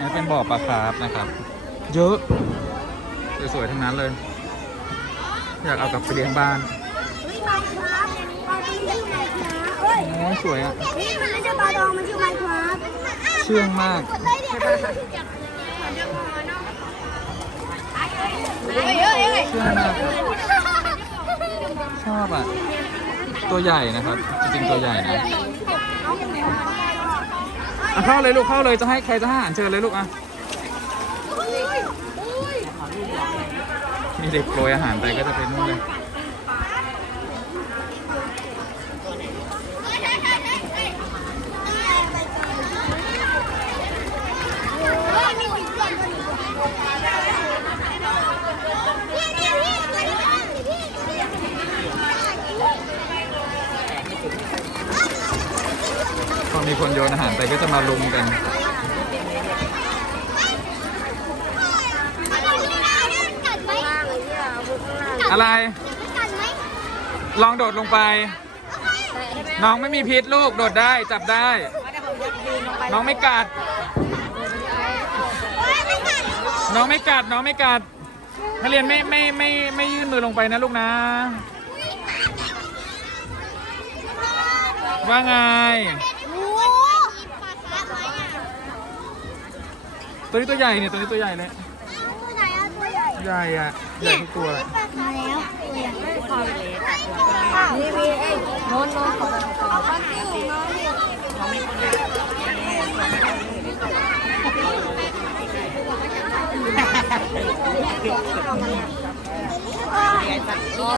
นี่เป็นบ่อปลาคาร์ฟนะครับ เยอะ สวยๆทั้งนั้นเลย อยากเอากลับไปเลี้ยงบ้านเฮ้ยไมค์ครับปลาตัวนี้อยู่ไหนครับเฮ้ยโอ้ยสวยอะ นี่มันไม่ใช่ปลาดองมันชื่อไมค์ครับเชื่องมากเฮ้ยเฮ้ยเฮ้ยเชื่องมากชอบอะ ตัวใหญ่นะครับ จริงๆตัวใหญ่นะ อะเข้าเลยลูกเข้าเลยจะให้ใครจะให้อาหารเชิญเลยลูกอะมีเด็กโปรยอาหารไปก็จะไปนู่นเลย มีคนโยนอาหารไปก็จะมาลุมกัน อะไร ลองโดดลงไป น้องไม่มีพิษลูกโดดได้จับได้ น้องไม่กัด น้องไม่กัดน้องไม่กัดนักเรียนไม่ไม่ไม่ไม่ยื่นมือลงไปนะลูกนะว่าไง ตัวนี้ตัวใหญ่เนี่ยตัวนี้ตัวใหญ่เลยใหญ่อะใหญ่ทุกตัวเลยมาแล้วนี่มีไอ้โน้นโน้นของเอาปลาติ้งน้องเนี่ยนี่